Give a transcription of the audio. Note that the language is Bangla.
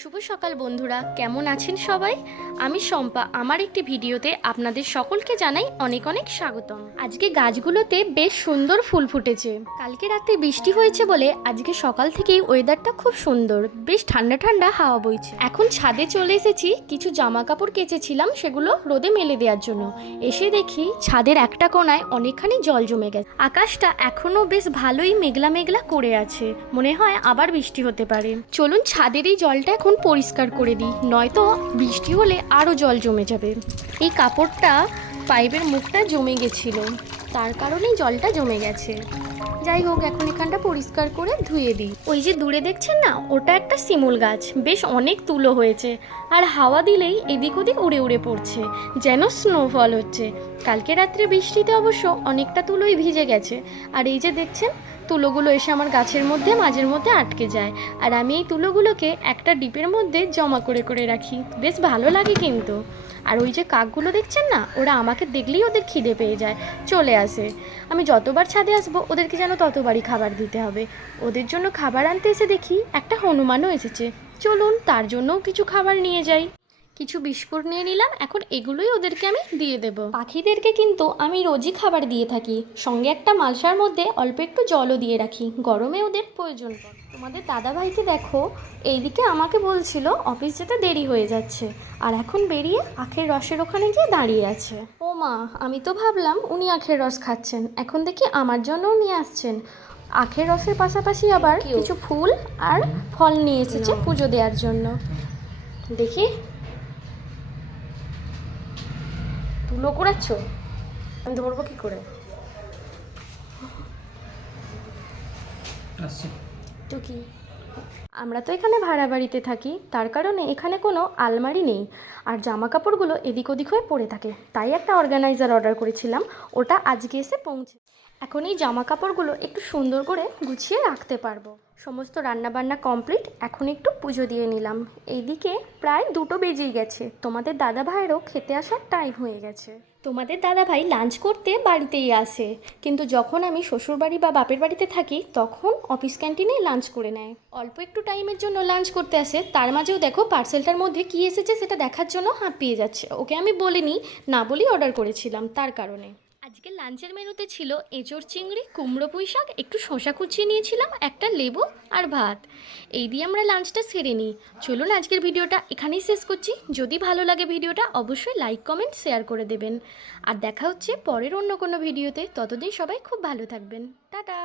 শুভ সকাল বন্ধুরা, কেমন আছেন সবাই? আমি শম্পা। আমার একটি ভিডিওতে আপনাদের সকলকে জানাই অনেক অনেক স্বাগতম। আজকে গাছগুলোতে বেশ সুন্দর ফুল ফুটেছে। কালকে রাতে বৃষ্টি হয়েছে বলে আজকে সকাল থেকেই ওয়েদারটা খুব সুন্দর, বেশ ঠান্ডা ঠান্ডা হাওয়া বইছে। এখন ছাদে চলে এসেছি, কিছু জামা কাপড় কেচেছিলাম সেগুলো রোদে মেলে দেওয়ার জন্য। এসে দেখি ছাদের একটা কোণায় অনেকখানি জল জমে গেছে। আকাশটা এখনো বেশ ভালোই মেঘলা মেঘলা করে আছে, মনে হয় আবার বৃষ্টি হতে পারে। চলুন ছাদের এই জলটা এখন পরিষ্কার করে দিই, নয়তো বৃষ্টি হলে আরও জল জমে যাবে। এই কাপড়টা পাইপের মুখটা জমে গেছিল, তার কারণেই জলটা জমে গেছে। যাই হোক, এখন এখানটা পরিষ্কার করে ধুয়ে দিই। ওই যে দূরে দেখছেন না, ওটা একটা শিমুল গাছ, বেশ অনেক তুলো হয়েছে, আর হাওয়া দিলেই এদিক ওদিক উড়ে উড়ে পড়ছে, যেন স্নোফল হচ্ছে। কালকে রাত্রে বৃষ্টিতে অবশ্য অনেকটা তুলোই ভিজে গেছে। আর এই যে দেখছেন, তুলোগুলো এসে আমার গাছের মধ্যে মাঝের মধ্যে আটকে যায়, আর আমি এই তুলোগুলোকে একটা ডিপের মধ্যে জমা করে করে রাখি, বেশ ভালো লাগে কিন্তু। আর ওই যে কাকগুলো দেখছেন না, ওরা আমাকে দেখলেই ওদের খিদে পেয়ে যায়, চলে আসে। আমি যতবার ছাদে আসবো ওদেরকে যেন ততবারই খাবার দিতে হবে। ওদের জন্য খাবার আনতে এসে দেখি একটা হনুমানও এসেছে। চলুন তার জন্যও কিছু খাবার নিয়ে যাই। কিছু বিস্কুট নিয়ে নিলাম, এখন এগুলোই ওদেরকে আমি দিয়ে দেব। পাখিদেরকে কিন্তু আমি রোজই খাবার দিয়ে থাকি, সঙ্গে একটা মালসার মধ্যে অল্প একটু জলও দিয়ে রাখি, গরমে ওদের প্রয়োজন পড়ে। তোমাদের দাদাভাইকে দেখো, এইদিকে আমাকে বলছিল অফিস যেতে দেরি হয়ে যাচ্ছে, আর এখন বেরিয়ে আখের রসের ওখানে গিয়ে দাঁড়িয়ে আছে। ও মা, আমি তো ভাবলাম উনি আখের রস খাচ্ছেন, এখন দেখি আমার জন্যও নিয়ে আসছেন। আখের রসের পাশাপাশি আবার কিছু ফুল আর ফল নিয়ে এসেছে পুজো দেওয়ার জন্য। দেখি, তুলো করাচ্ছ, আমি ধরবো কি করে? তো কি, আমরা তো এখানে ভাড়া বাড়িতে থাকি, তার কারণে এখানে কোনো আলমারি নেই, আর জামা কাপড়গুলো এদিক ওদিক হয়ে পড়ে থাকে। তাই একটা অর্গানাইজার অর্ডার করেছিলাম, ওটা আজকে এসে পৌঁছে। এখন এই জামা কাপড়গুলো একটু সুন্দর করে গুছিয়ে রাখতে পারবো। সমস্ত রান্নাবান্না কমপ্লিট, এখন একটু পুজো দিয়ে নিলাম। এইদিকে প্রায় 2টো বেজেই গেছে, তোমাদের দাদা ভাইয়েরও খেতে আসার টাইম হয়ে গেছে। তোমাদের দাদাভাই লাঞ্চ করতে বাড়িতেই আসে, কিন্তু যখন আমি শ্বশুরবাড়ি বা বাপের বাড়িতে থাকি তখন অফিস ক্যান্টিনে লাঞ্চ করে নেয়। অল্প একটু টাইমের জন্য লাঞ্চ করতে আসে, তার মাঝেও দেখো পার্সেলটার মধ্যে কী এসেছে সেটা দেখার জন্য হাঁপিয়ে যাচ্ছে। ওকে আমি বলিনি, না বলেই অর্ডার করেছিলাম, তার কারণে। আজকে লাঞ্চের মেনুতে ছিল এঁচোড় চিংড়ি, কুমড়ো পুঁই শাক, একটু শসা কুচিয়ে নিয়েছিলাম, একটা লেবু আর ভাত। এই দিয়ে আমরা লাঞ্চটা সেরে নিই। চলুন আজকের ভিডিওটা এখানেই শেষ করছি। যদি ভালো লাগে ভিডিওটা অবশ্যই লাইক কমেন্ট শেয়ার করে দেবেন। আর দেখা হচ্ছে পরের অন্য কোনো ভিডিওতে, ততদিন সবাই খুব ভালো থাকবেন। টাটা।